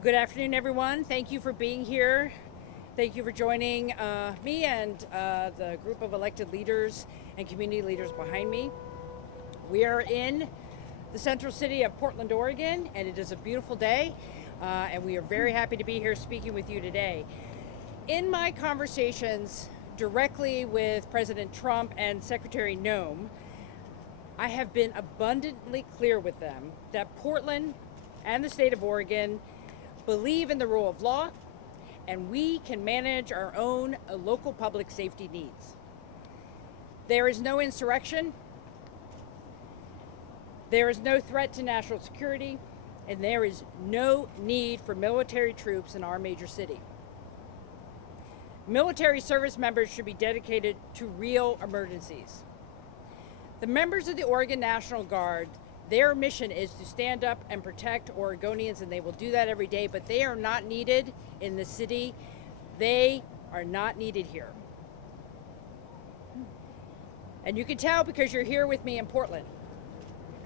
Well, good afternoon, everyone. Thank you for being here. Thank you for joining me and the group of elected leaders and community leaders behind me. We are in the central city of Portland, Oregon, and it is a beautiful day, and we are very happy to be here speaking with you today. In my conversations directly with President Trump and Secretary Noem, I have been abundantly clear with them that Portland and the state of Oregon believe in the rule of law, and we can manage our own local public safety needs. There is no insurrection, there is no threat to national security, and there is no need for military troops in our major city. Military service members should be dedicated to real emergencies. The members of the Oregon National Guard, their mission is to stand up and protect Oregonians, and they will do that every day, but they are not needed in the city. They are not needed here. And you can tell because you're here with me in Portland.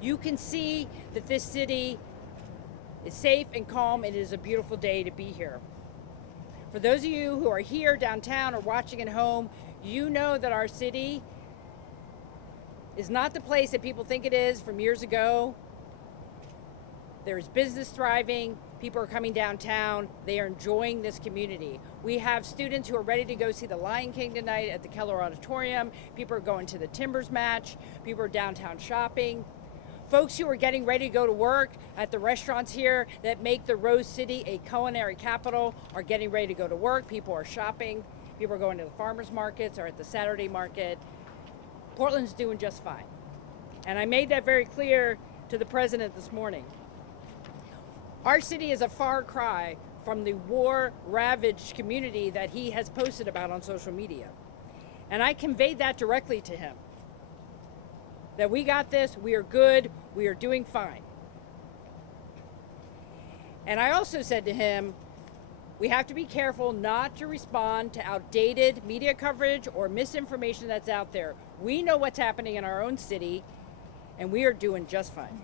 You can see that this city is safe and calm, and it is a beautiful day to be here. For those of you who are here downtown or watching at home, you know that our city is not the place that people think it is from years ago. There's business thriving, people are coming downtown, they are enjoying this community. We have students who are ready to go see the Lion King tonight at the Keller Auditorium, people are going to the Timbers match, people are downtown shopping. Folks who are getting ready to go to work at the restaurants here that make the Rose City a culinary capital are getting ready to go to work, people are shopping, people are going to the farmers markets or at the Saturday market. Portland's doing just fine. And I made that very clear to the president this morning. Our city is a far cry from the war-ravaged community that he has posted about on social media. And I conveyed that directly to him. That we got this, we are good, we are doing fine. And I also said to him, we have to be careful not to respond to outdated media coverage or misinformation that's out there. We know what's happening in our own city, and we are doing just fine.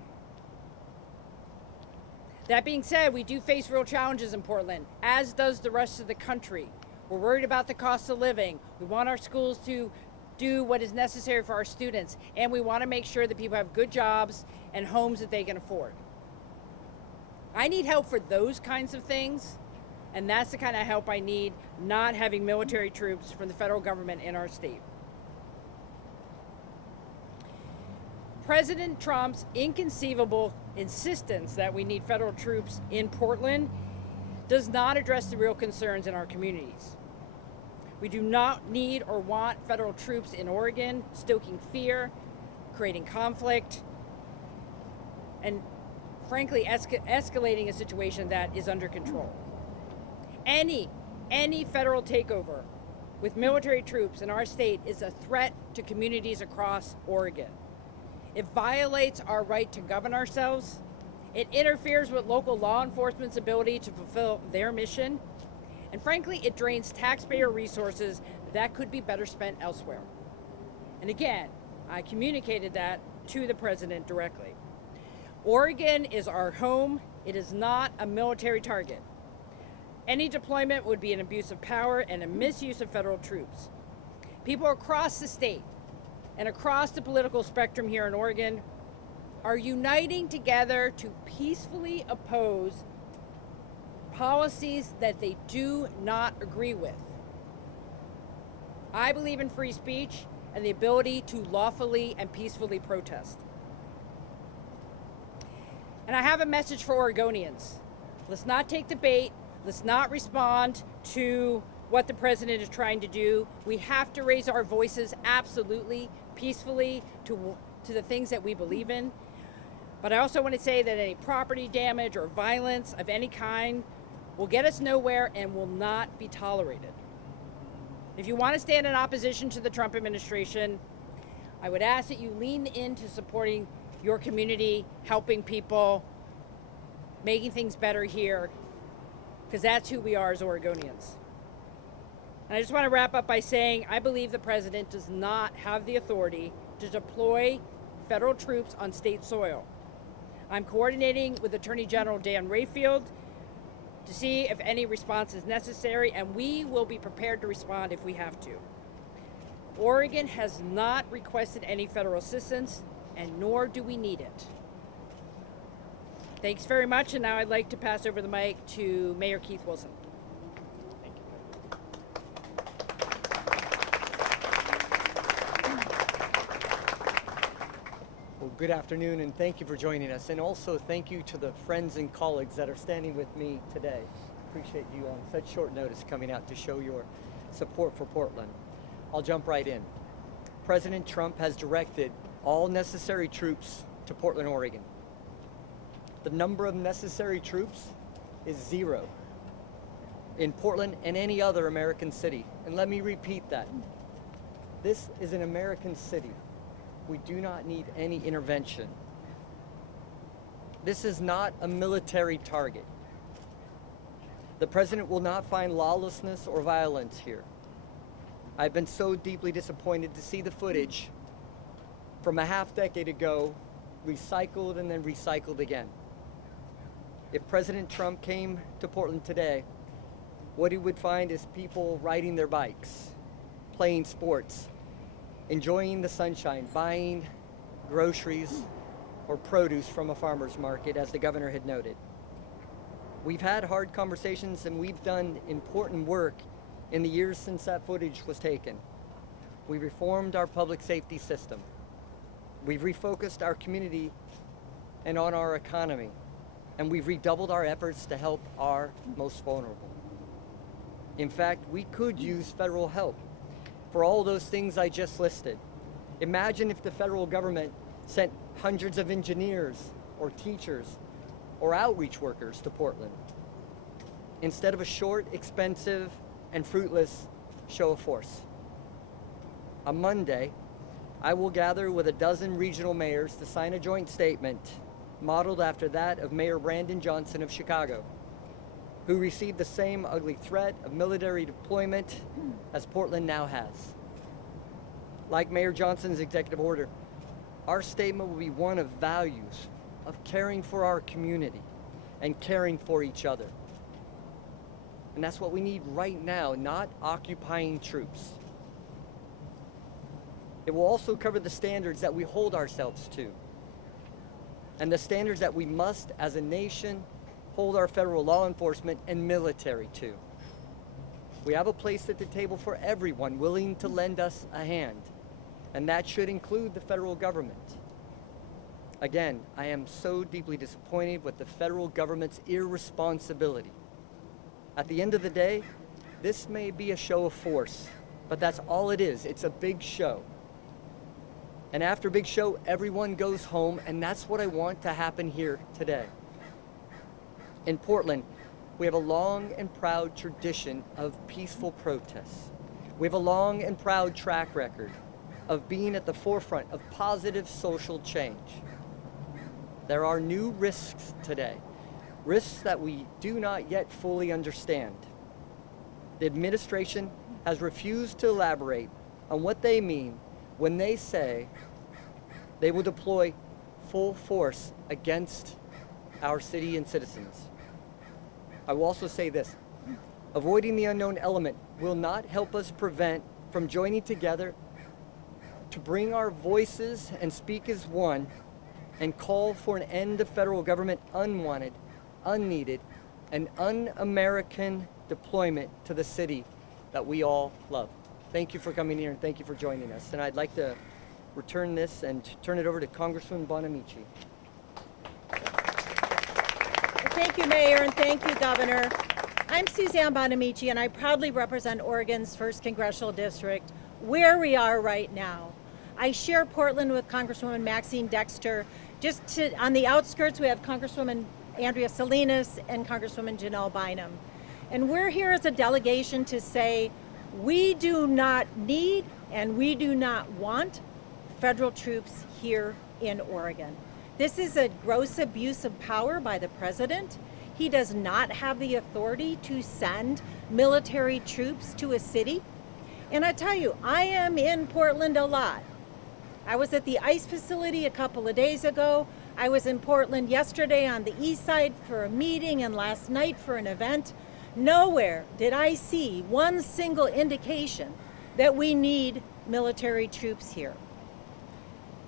That being said, we do face real challenges in Portland, as does the rest of the country. We're worried about the cost of living. We want our schools to do what is necessary for our students, and we want to make sure that people have good jobs and homes that they can afford. I need help for those kinds of things. And that's the kind of help I need, not having military troops from the federal government in our state. President Trump's inconceivable insistence that we need federal troops in Portland does not address the real concerns in our communities. We do not need or want federal troops in Oregon stoking fear, creating conflict, and frankly escalating a situation that is under control. Any federal takeover with military troops in our state is a threat to communities across Oregon. It violates our right to govern ourselves. It interferes with local law enforcement's ability to fulfill their mission. And frankly, it drains taxpayer resources that could be better spent elsewhere. And again, I communicated that to the president directly. Oregon is our home. It is not a military target. Any deployment would be an abuse of power and a misuse of federal troops. People across the state and across the political spectrum here in Oregon are uniting together to peacefully oppose policies that they do not agree with. I believe in free speech and the ability to lawfully and peacefully protest. And I have a message for Oregonians. Let's not take the bait. Let's not respond to what the president is trying to do. We have to raise our voices absolutely, peacefully, to the things that we believe in. But I also want to say that any property damage or violence of any kind will get us nowhere and will not be tolerated. If you want to stand in opposition to the Trump administration, I would ask that you lean into supporting your community, helping people, making things better here, because that's who we are as Oregonians. And I just want to wrap up by saying I believe the president does not have the authority to deploy federal troops on state soil. I'm coordinating with Attorney General Dan Rayfield to see if any response is necessary, and we will be prepared to respond if we have to. Oregon has not requested any federal assistance, and nor do we need it. Thanks very much, and now I'd like to pass over the mic to Mayor Keith Wilson. Thank you. Well, good afternoon, and thank you for joining us. And also thank you to the friends and colleagues that are standing with me today. Appreciate you on such short notice coming out to show your support for Portland. I'll jump right in. President Trump has directed all necessary troops to Portland, Oregon. The number of necessary troops is 0 in Portland and any other American city. And let me repeat that. This is an American city. We do not need any intervention. This is not a military target. The president will not find lawlessness or violence here. I've been so deeply disappointed to see the footage from a half decade ago recycled and then recycled again. If President Trump came to Portland today, what he would find is people riding their bikes, playing sports, enjoying the sunshine, buying groceries or produce from a farmer's market, as the governor had noted. We've had hard conversations and we've done important work in the years since that footage was taken. We reformed our public safety system. We've refocused our community and on our economy. And we've redoubled our efforts to help our most vulnerable. In fact, we could use federal help for all those things I just listed. Imagine if the federal government sent hundreds of engineers or teachers or outreach workers to Portland instead of a short, expensive, and fruitless show of force. On Monday, I will gather with a dozen regional mayors to sign a joint statement modeled after that of Mayor Brandon Johnson of Chicago, who received the same ugly threat of military deployment as Portland now has. Like Mayor Johnson's executive order, our statement will be one of values, of caring for our community and caring for each other. And that's what we need right now, not occupying troops. It will also cover the standards that we hold ourselves to, and the standards that we must, as a nation, hold our federal law enforcement and military to. We have a place at the table for everyone willing to lend us a hand, and that should include the federal government. Again, I am so deeply disappointed with the federal government's irresponsibility. At the end of the day, this may be a show of force, but that's all it is. It's a big show. And after a big show, everyone goes home, and that's what I want to happen here today. In Portland, we have a long and proud tradition of peaceful protests. We have a long and proud track record of being at the forefront of positive social change. There are new risks today, risks that we do not yet fully understand. The administration has refused to elaborate on what they mean when they say they will deploy full force against our city and citizens. I will also say this: avoiding the unknown element will not help us prevent from joining together to bring our voices and speak as one and call for an end of federal government unwanted, unneeded, and un-American deployment to the city that we all love. Thank you for coming here and thank you for joining us. And I'd like to return this and turn it over to Congresswoman Bonamici. Thank you, Mayor, and thank you, Governor. I'm Suzanne Bonamici, and I proudly represent Oregon's 1st Congressional District, where we are right now. I share Portland with Congresswoman Maxine Dexter. On the outskirts, we have Congresswoman Andrea Salinas and Congresswoman Janelle Bynum. And we're here as a delegation to say we do not need and we do not want federal troops here in Oregon. This is a gross abuse of power by the president. He does not have the authority to send military troops to a city. And I tell you, I am in Portland a lot. I was at the ICE facility a couple of days ago. I was in Portland yesterday on the east side for a meeting and last night for an event. Nowhere did I see one single indication that we need military troops here.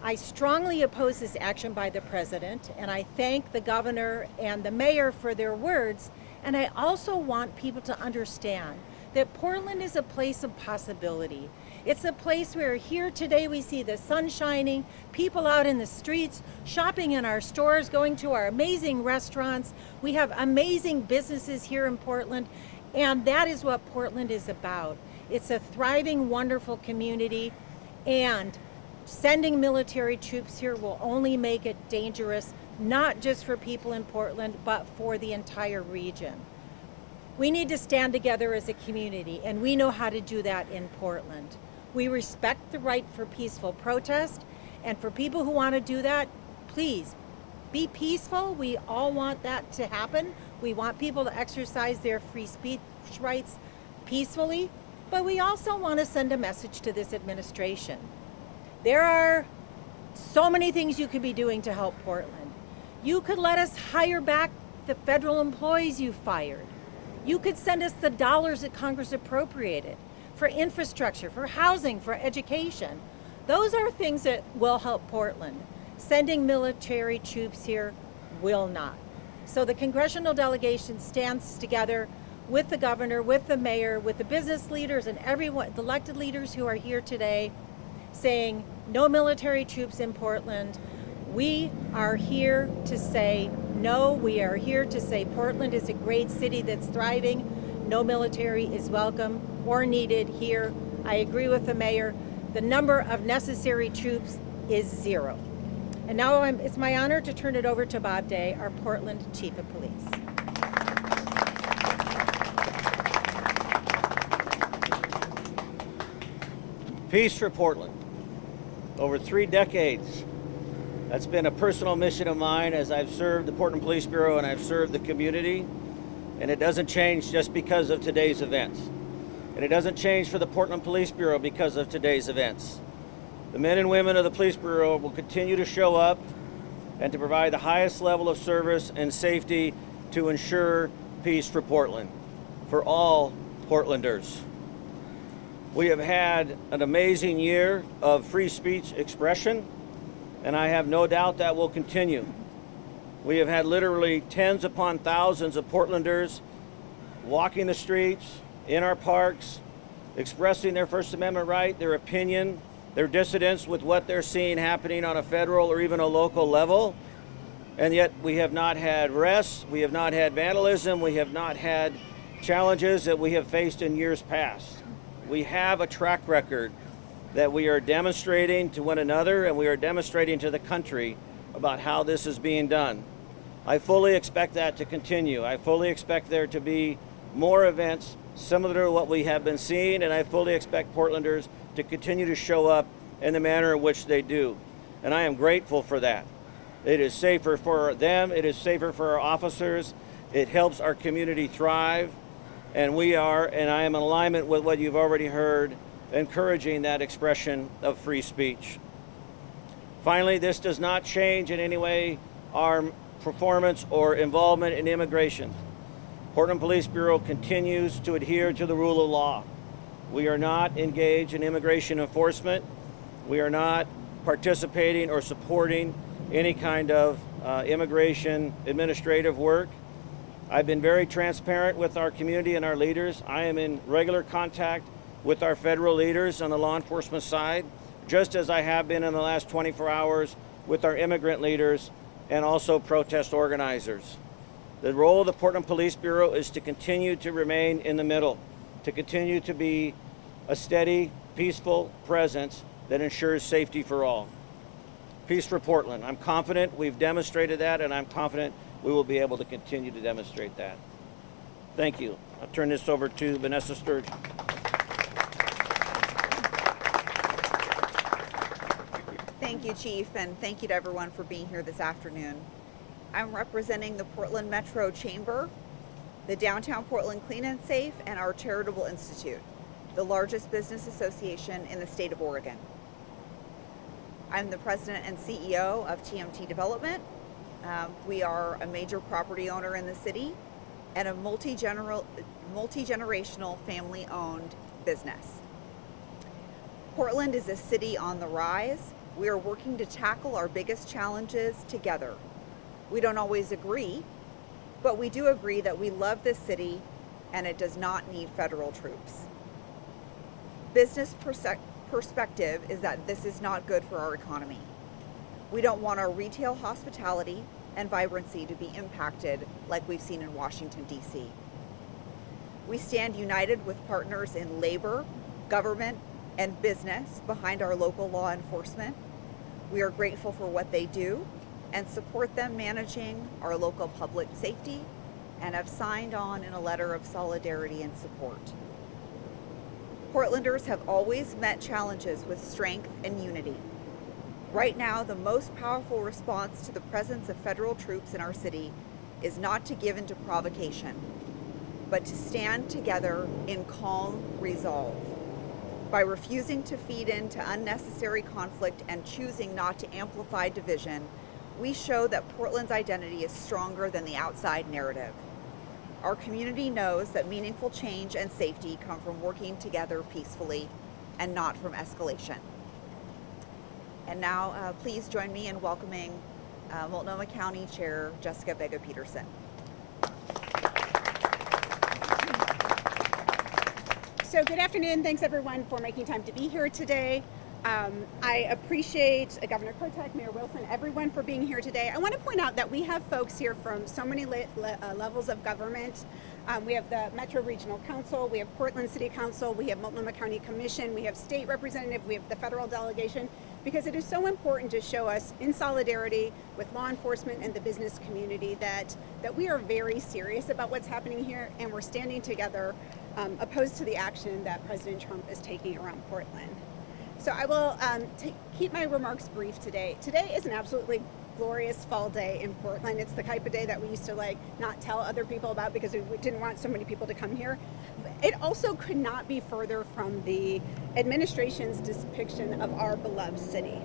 I strongly oppose this action by the president, and I thank the governor and the mayor for their words. And I also want people to understand that Portland is a place of possibility. It's a place where here today we see the sun shining, people out in the streets, shopping in our stores, going to our amazing restaurants. We have amazing businesses here in Portland, and that is what Portland is about. It's a thriving, wonderful community, and sending military troops here will only make it dangerous, not just for people in Portland, but for the entire region. We need to stand together as a community, and we know how to do that in Portland. We respect the right for peaceful protest, and for people who want to do that, please be peaceful. We all want that to happen. We want people to exercise their free speech rights peacefully, but we also want to send a message to this administration. There are so many things you could be doing to help Portland. You could let us hire back the federal employees you fired. You could send us the dollars that Congress appropriated for infrastructure, for housing, for education. Those are things that will help Portland. Sending military troops here will not. So the congressional delegation stands together with the governor, with the mayor, with the business leaders and everyone, the elected leaders who are here today, saying no military troops in Portland. We are here to say no. We are here to say Portland is a great city that's thriving. No military is welcome or needed here. I agree with the mayor. The number of necessary troops is 0. And now it's my honor to turn it over to Bob Day, our Portland Chief of Police. Peace for Portland. Over 3 decades, that's been a personal mission of mine as I've served the Portland Police Bureau and I've served the community. And it doesn't change just because of today's events. And it doesn't change for the Portland Police Bureau because of today's events. The men and women of the Police Bureau will continue to show up and to provide the highest level of service and safety to ensure peace for Portland, for all Portlanders. We have had an amazing year of free speech expression, and I have no doubt that will continue. We have had literally tens upon thousands of Portlanders walking the streets, in our parks, expressing their First Amendment right, their opinion, their dissidence with what they're seeing happening on a federal or even a local level. And yet we have not had arrests, we have not had vandalism, we have not had challenges that we have faced in years past. We have a track record that we are demonstrating to one another and we are demonstrating to the country about how this is being done. I fully expect that to continue. I fully expect there to be more events similar to what we have been seeing, and I fully expect Portlanders to continue to show up in the manner in which they do. And I am grateful for that. It is safer for them, it is safer for our officers, it helps our community thrive, and we are, and I am in alignment with what you've already heard, encouraging that expression of free speech. Finally, this does not change in any way our performance or involvement in immigration. Portland Police Bureau continues to adhere to the rule of law. We are not engaged in immigration enforcement. We are not participating or supporting any kind of immigration administrative work. I've been very transparent with our community and our leaders. I am in regular contact with our federal leaders on the law enforcement side, just as I have been in the last 24 hours with our immigrant leaders and also protest organizers. The role of the Portland Police Bureau is to continue to remain in the middle, to continue to be a steady, peaceful presence that ensures safety for all. Peace for Portland. I'm confident we've demonstrated that, and I'm confident we will be able to continue to demonstrate that. Thank you. I'll turn this over to Vanessa Sturgeon. Thank you, Chief, and thank you to everyone for being here this afternoon. I'm representing the Portland Metro Chamber, the Downtown Portland Clean and Safe, and our Charitable Institute, the largest business association in the state of Oregon. I'm the president and CEO of TMT Development, We are a major property owner in the city and a multi-generational family-owned business. Portland is a city on the rise. We are working to tackle our biggest challenges together. We don't always agree, but we do agree that we love this city and it does not need federal troops. Business perspective is that this is not good for our economy. We don't want our retail hospitality and vibrancy to be impacted like we've seen in Washington, D.C. We stand united with partners in labor, government, and business behind our local law enforcement. We are grateful for what they do and support them managing our local public safety and have signed on in a letter of solidarity and support. Portlanders have always met challenges with strength and unity. Right now, the most powerful response to the presence of federal troops in our city is not to give in to provocation, but to stand together in calm resolve. By refusing to feed into unnecessary conflict and choosing not to amplify division, we show that Portland's identity is stronger than the outside narrative. Our community knows that meaningful change and safety come from working together peacefully and not from escalation. And now, please join me in welcoming Multnomah County Chair Jessica Vega-Peterson. So good afternoon. Thanks everyone for making time to be here today. I appreciate Governor Kotek, Mayor Wilson, everyone for being here today. I want to point out that we have folks here from so many levels of government. We have the Metro Regional Council, we have Portland City Council, we have Multnomah County Commission, we have state representative, we have the federal delegation, because it is so important to show us in solidarity with law enforcement and the business community that we are very serious about what's happening here and we're standing together opposed to the action that President Trump is taking around Portland. So I will keep my remarks brief today. Today is an absolutely glorious fall day in Portland. It's the type of day that we used to not tell other people about because we didn't want so many people to come here. It also could not be further from the administration's depiction of our beloved city.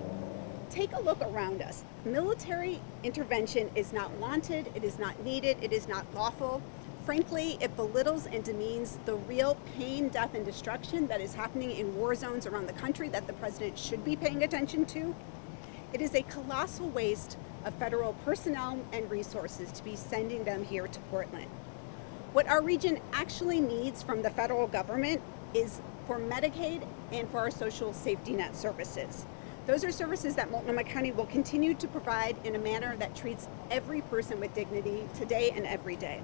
Take a look around us. Military intervention is not wanted, it is not needed, it is not lawful. Frankly, it belittles and demeans the real pain, death, and destruction that is happening in war zones around the country that the president should be paying attention to. It is a colossal waste of federal personnel and resources to be sending them here to Portland. What our region actually needs from the federal government is for Medicaid and for our social safety net services. Those are services that Multnomah County will continue to provide in a manner that treats every person with dignity today and every day.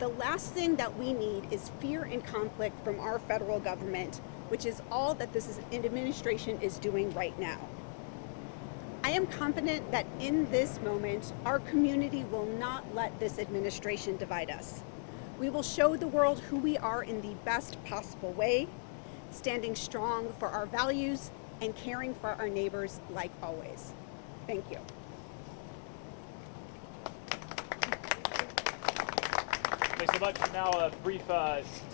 The last thing that we need is fear and conflict from our federal government, which is all that this administration is doing right now. I am confident that in this moment, our community will not let this administration divide us. We will show the world who we are in the best possible way, standing strong for our values and caring for our neighbors like always. Thank you. Thanks so much. Now a brief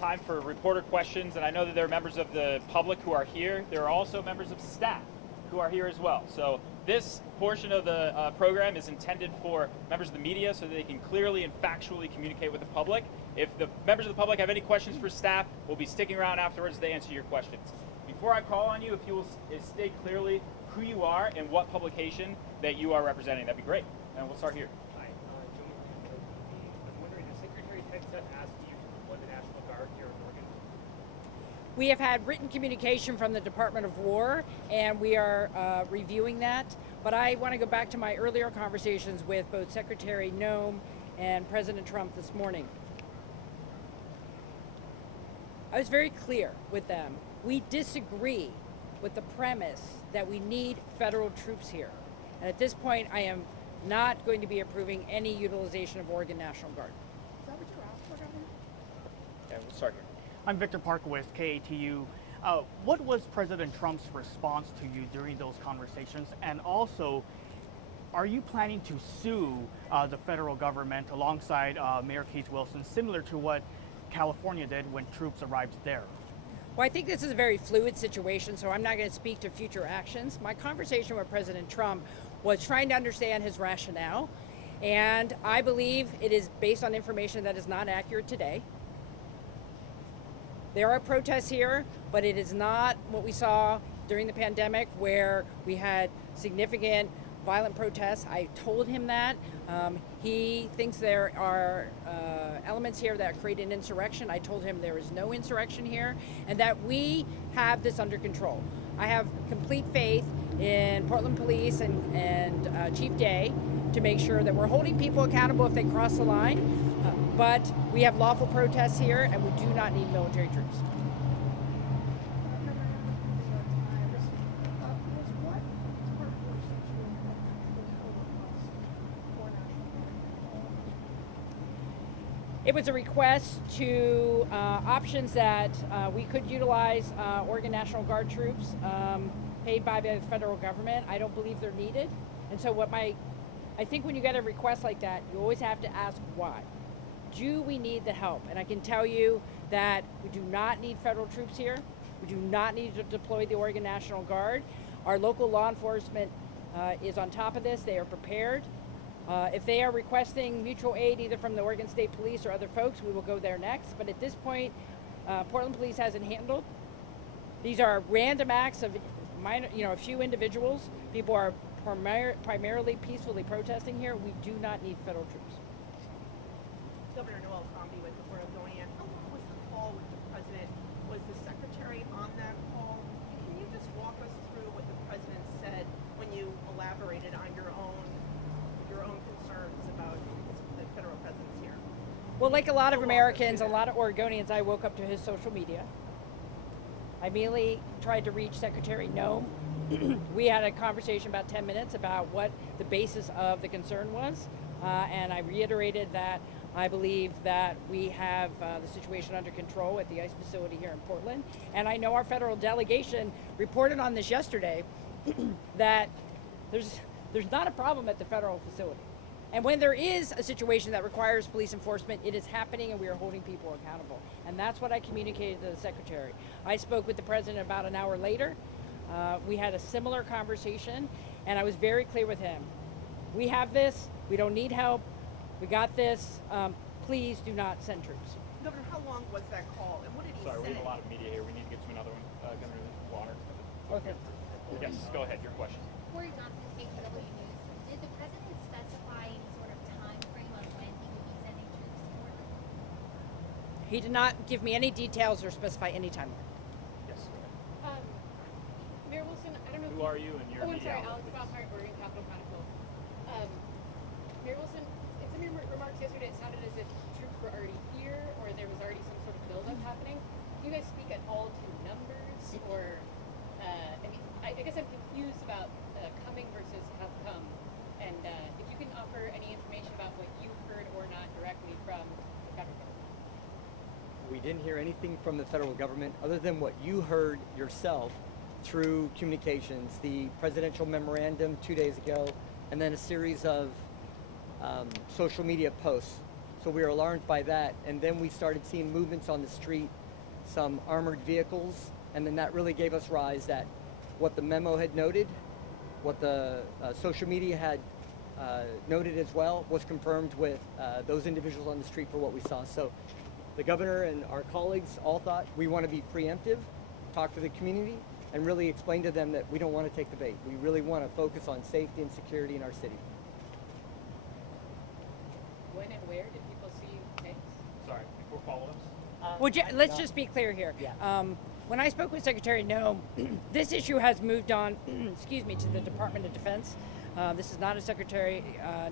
time for reporter questions, and I know that there are members of the public who are here. There are also members of staff who are here as well. So this portion of the program is intended for members of the media so that they can clearly and factually communicate with the public. If the members of the public have any questions for staff, we'll be sticking around afterwards to answer your questions. Before I call on you, if you will state clearly who you are and what publication that you are representing, that'd be great. And we'll start here. Hi, I'm wondering, did Secretary Texas ask you to deploy the National Guard here in Oregon? We have had written communication from the Department of War, and we are reviewing that. But I want to go back to my earlier conversations with both Secretary Noem and President Trump this morning. I was very clear with them. We disagree with the premise that we need federal troops here. And at this point, I am not going to be approving any utilization of Oregon National Guard. Is that what you asked for, Governor? Yeah, we'll start here. I'm Victor Parker with KATU. What was President Trump's response to you during those conversations? And also, are you planning to sue the federal government alongside Mayor Keith Wilson, similar to what California did when troops arrived there? Well, I think this is a very fluid situation, so I'm not going to speak to future actions. My conversation with President Trump was trying to understand his rationale And I believe it is based on information that is not accurate today. There are protests here, but it is not what we saw during the pandemic where we had significant violent protests. I told him that. He thinks there are elements here that create an insurrection. I told him there is no insurrection here and that we have this under control. I have complete faith in Portland Police and Chief Day to make sure that we're holding people accountable if they cross the line. But we have lawful protests here and we do not need military troops. It was a request to options that we could utilize Oregon National Guard troops paid by the federal government. I don't believe they're needed. And so I think when you get a request like that, you always have to ask why. Do we need the help? And I can tell you that we do not need federal troops here. We do not need to deploy the Oregon National Guard. Our local law enforcement is on top of this. They are prepared. If they are requesting mutual aid either from the Oregon State Police or other folks, we will go there next. But at this point, Portland Police hasn't handled. These are random acts of minor, a few individuals. People are primarily peacefully protesting here. We do not need federal troops. Governor Noel Crombie with the Oregonian. How long was the call with the president? Was the secretary on that call? Can you just walk us through what the president said when you elaborated on your own concerns about the federal presence here? Well, like a lot of Americans, a lot of Oregonians, I woke up to his social media. I immediately tried to reach Secretary Noem. We had a conversation about 10 minutes about what the basis of the concern was, and I reiterated that I believe that we have the situation under control at the ICE facility here in Portland. And I know our federal delegation reported on this yesterday that there's not a problem at the federal facility. And when there is a situation that requires police enforcement, it is happening and we are holding people accountable. And that's what I communicated to the secretary. I spoke with the president about an hour later. We had a similar conversation and I was very clear with him. We have this, we don't need help. We got this. Please do not send troops. Governor, how long was that call, and what did he Sorry, we say? have a lot of media here. We need to get to another one. Governor Warner. Okay. Yes, go ahead. Your question. Corey Johnson, KBOI News. Did the president specify any sort of time frame on when he would be sending troops to Portland? He did not give me any details or specify any time. Yes. Mayor Wilson, I don't know. Who are you and your I'm media sorry, outlet, Alex please? Bauhart, Oregon Capital Chronicle. Mayor Wilson, in some of your remarks yesterday, it sounded as if troops were already here, or there was already some sort of buildup happening. Do you guys speak at all to numbers, or I guess I'm confused about coming versus have come, and if you can offer any information about what you've heard or not directly from the federal government. We didn't hear anything from the federal government other than what you heard yourself through communications, the presidential memorandum 2 days ago, and then a series of social media posts. So we were alarmed by that, and then we started seeing movements on the street, some armored vehicles, and then that really gave us rise that what the memo had noted, what the social media had noted as well, was confirmed with those individuals on the street for what we saw. So the governor and our colleagues all thought we want to be preemptive, talk to the community, and really explain to them that we don't want to take the bait. We really want to focus on safety and security in our city. When and where did people see tanks? Sorry, before follow-ups. Well, let's just be clear here. Yeah. When I spoke with Secretary Noem, this issue has moved on, excuse me, to the Department of Defense. This is not a Secretary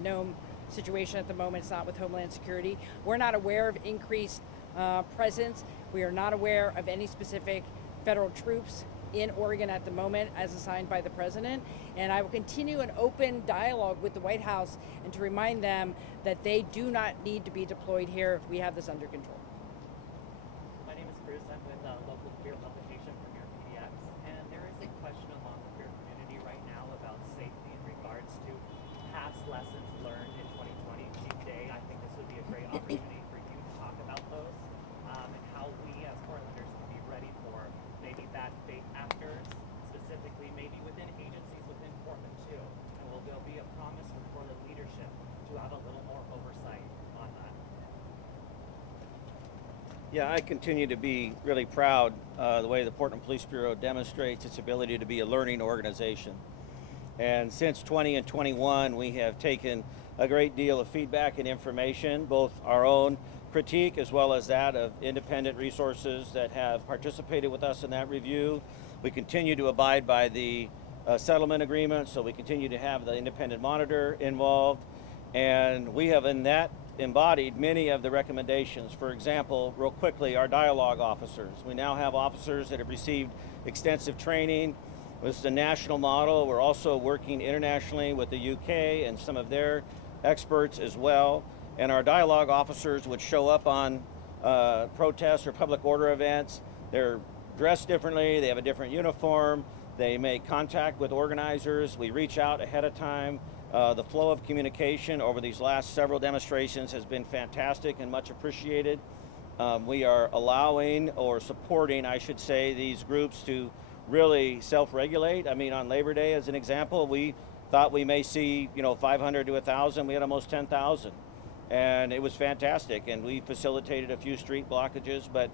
Noem situation at the moment. It's not with Homeland Security. We're not aware of increased presence. We are not aware of any specific federal troops in Oregon at the moment as assigned by the president. And I will continue an open dialogue with the White House and to remind them that they do not need to be deployed here. We have this under control. My name is Bruce. I'm with a local queer publication, Premier PDX, and there is a question among the queer community right now about safety in regards to past lessons learned in 2020. Chief Day, I think this would be a great opportunity for you to talk about those and how we as Portlanders can be ready for maybe bad fate actors, specifically maybe within agencies within Portland too. And will there be a promise from Portland leadership to have a Yeah, I continue to be really proud the way the Portland Police Bureau demonstrates its ability to be a learning organization. And since 20 and 21, we have taken a great deal of feedback and information, both our own critique as well as that of independent resources that have participated with us in that review. We continue to abide by the settlement agreement, so we continue to have the independent monitor involved. And we have in that embodied many of the recommendations. For example, real quickly, our dialogue officers. We now have officers that have received extensive training. This is the national model. We're also working internationally with the UK and some of their experts as well. And our dialogue officers would show up on protests or public order events. They're dressed differently. They have a different uniform. They make contact with organizers. We reach out ahead of time. The flow of communication over these last several demonstrations has been fantastic and much appreciated. We are allowing or supporting, I should say, these groups to really self-regulate. I mean, on Labor Day, as an example, we thought we may see, 500 to 1,000. We had almost 10,000, and it was fantastic. And we facilitated a few street blockages, but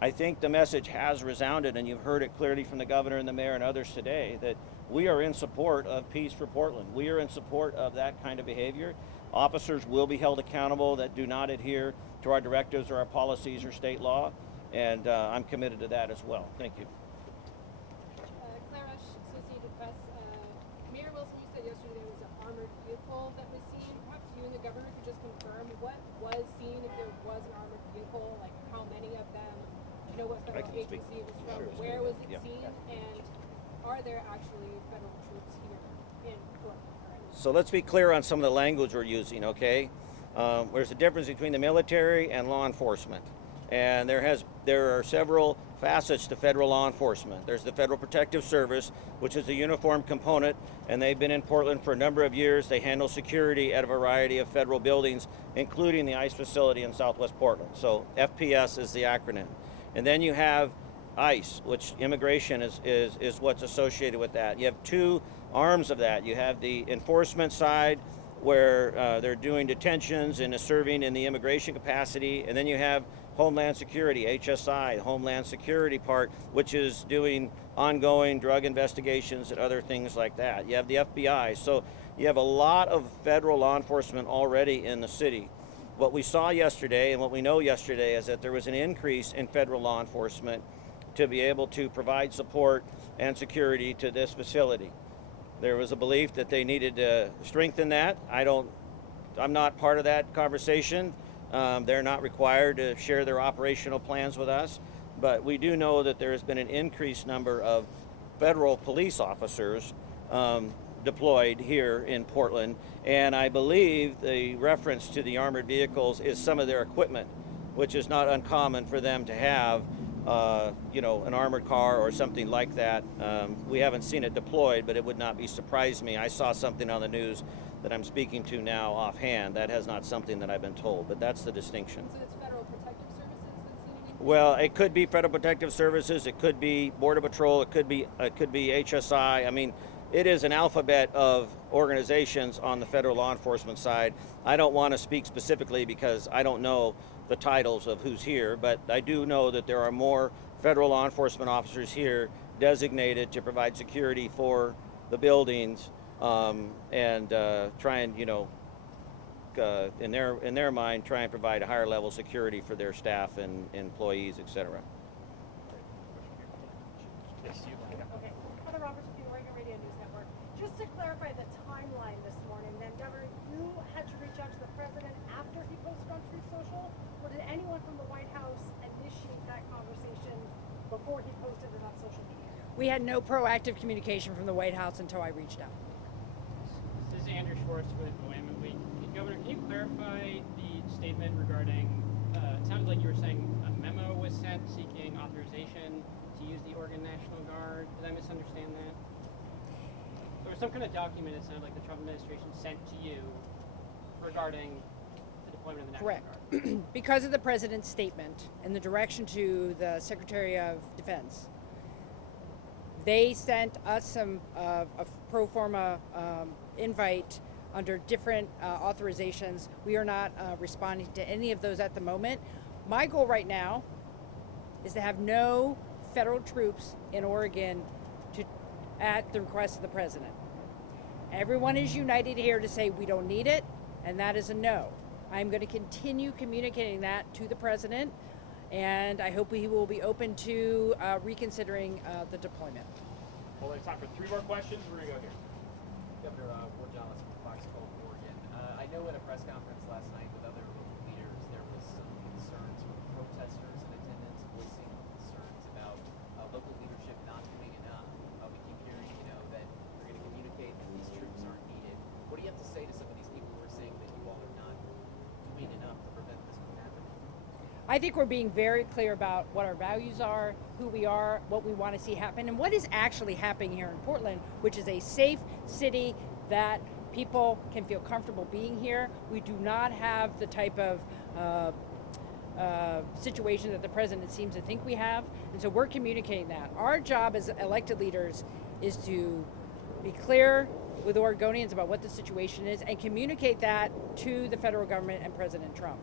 I think the message has resounded, and you've heard it clearly from the governor and the mayor and others today, that we are in support of peace for Portland. We are in support of that kind of behavior. Officers will be held accountable that do not adhere to our directives or our policies or state law, and I'm committed to that as well. Thank you. Clara, Associated Press. Mayor Wilson, you said yesterday there was an armored vehicle that was seen. Perhaps you and the governor could just confirm what was seen, if there was an armored vehicle, like how many of them, do you know what federal agency it was from, where was it seen, and are there actually federal troops here in Portland? So let's be clear on some of the language we're using, okay? There's a difference between the military and law enforcement. And there are several facets to federal law enforcement. There's the Federal Protective Service, which is a uniform component, and they've been in Portland for a number of years. They handle security at a variety of federal buildings, including the ICE facility in Southwest Portland. So FPS is the acronym. And then you have ICE, which immigration is what's associated with that. You have two arms of that. You have the enforcement side, where they're doing detentions and serving in the immigration capacity, and then you have Homeland Security, HSI, the Homeland Security part, which is doing ongoing drug investigations and other things like that. You have the FBI, so you have a lot of federal law enforcement already in the city. What we saw yesterday and what we know yesterday is that there was an increase in federal law enforcement to be able to provide support and security to this facility. There was a belief that they needed to strengthen that. I'm not part of that conversation. They're not required to share their operational plans with us, but we do know that there has been an increased number of federal police officers deployed here in Portland, and I believe the reference to the armored vehicles is some of their equipment, which is not uncommon for them to have, an armored car or something like that. We haven't seen it deployed, but it would not surprise me. I saw something on the news that I'm speaking to now offhand. That is not something that I've been told, but that's the distinction. So it's Federal Protective Services that's seen anything? Well, it could be Federal Protective Services, it could be Border Patrol, it could be HSI. I mean, it is an alphabet of organizations on the federal law enforcement side. I don't want to speak specifically because I don't know the titles of who's here, but I do know that there are more federal law enforcement officers here designated to provide security for the buildings, and try and, in their mind, try and provide a higher level of security for their staff and employees, et cetera. Yes, you. Okay. Heather Roberts with the Oregon Radio News Network. Just to clarify the timeline this morning, then, Governor, you had to reach out to the president after he posted on Truth Social, or did anyone from the White House initiate that conversation before he posted it on social media? We had no proactive communication from the White House until I reached out. This is Andrew Schwartz with Willamette Week. Governor, can you clarify the statement regarding, it sounded like you were saying a memo was sent seeking authorization to use the Oregon National Guard. Did I misunderstand that? There was some kind of document, it sounded like the Trump administration sent to you regarding the deployment of the National Correct. Guard. Because of the president's statement and the direction to the Secretary of Defense, they sent us a pro forma invite under different authorizations. We are not responding to any of those at the moment. My goal right now is to have no federal troops in Oregon at the request of the president. Everyone is united here to say we don't need it, and that is a no. I'm going to continue communicating that to the president, and I hope he will be open to reconsidering the deployment. Well, there's time for 3 more questions. We're going to go here. Governor Ward Johnson from Fox 12 Oregon. I know in a press conference last night with other local leaders, there was some concerns from protesters in attendance voicing concerns about local leadership not doing enough. We keep hearing, that you're going to communicate that these troops aren't needed. What do you have to say to some of these people who are saying that you all are not doing enough to prevent this from happening? I think we're being very clear about what our values are, who we are, what we want to see happen, and what is actually happening here in Portland, which is a safe city that people can feel comfortable being here. We do not have the type of situation that the president seems to think we have, and so we're communicating that. Our job as elected leaders is to be clear with Oregonians about what the situation is and communicate that to the federal government and President Trump.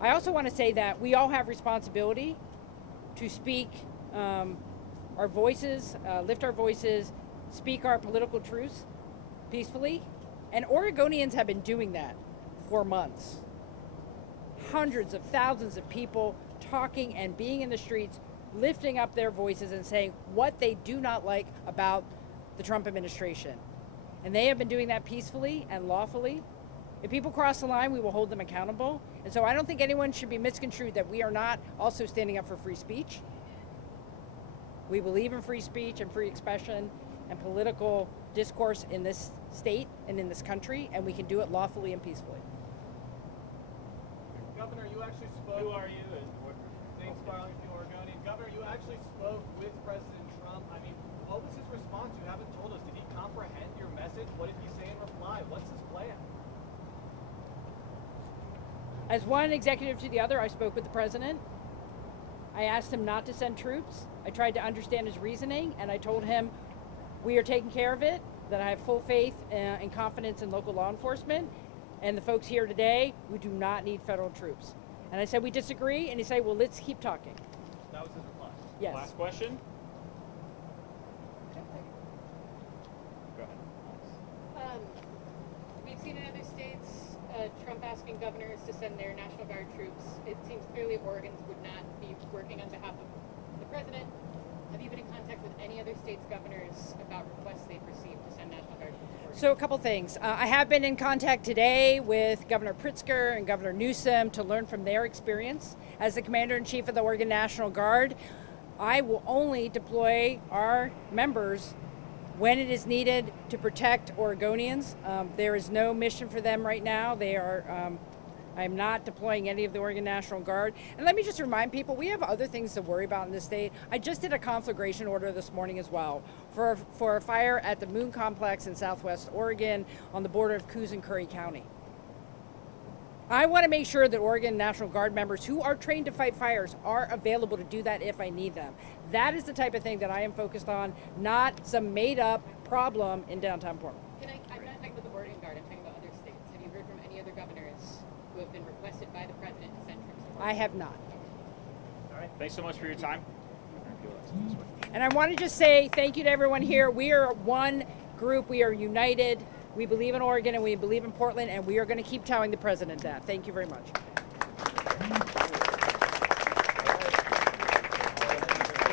I also want to say that we all have responsibility to speak our voices, lift our voices, speak our political truths peacefully. And Oregonians have been doing that for months. Hundreds of thousands of people talking and being in the streets, lifting up their voices and saying what they do not like about the Trump administration. And they have been doing that peacefully and lawfully. If people cross the line, we will hold them accountable. And so I don't think anyone should be misconstrued that we are not also standing up for free speech. We believe in free speech and free expression and political discourse in this state and in this country, and we can do it lawfully and peacefully. Governor, you actually spoke. Who are you and what? Name's Sparling, Oregonian. Governor, you actually spoke with President Trump. I mean, what was his response? You haven't told us. Did he comprehend your message? What did he say in reply? What's his plan? As one executive to the other, I spoke with the president. I asked him not to send troops. I tried to understand his reasoning, and I told him we are taking care of it, that I have full faith and confidence in local law enforcement, and the folks here today, we do not need federal troops. And I said, we disagree, and he said, well, let's keep talking. That was his reply. Yes. Last question. Go ahead. We've seen in other states Trump asking governors to send their National Guard troops. It seems clearly Oregons would not be working on behalf of the president. Have you been in contact with any other states' governors about requests they've received to send National Guard troops to Oregon? So a couple things. I have been in contact today with Governor Pritzker and Governor Newsom to learn from their experience. As the Commander-in-Chief of the Oregon National Guard, I will only deploy our members when it is needed to protect Oregonians. There is no mission for them right now. They are, I'm not deploying any of the Oregon National Guard. And let me just remind people, we have other things to worry about in this state. I just did a conflagration order this morning as well for a fire at the Moon Complex in Southwest Oregon on the border of Coos and Curry County. I want to make sure that Oregon National Guard members who are trained to fight fires are available to do that if I need them. That is the type of thing that I am focused on, not some made-up problem in downtown Portland. I'm not talking about the Oregon Guard, I'm talking about other states. Have you heard from any other governors who have been requested by the president to send troops to Oregon? I have not. All right. Thanks so much for your time. And I want to just say thank you to everyone here. We are one group. We are united. We believe in Oregon and we believe in Portland, and we are going to keep telling the president that. Thank you very much.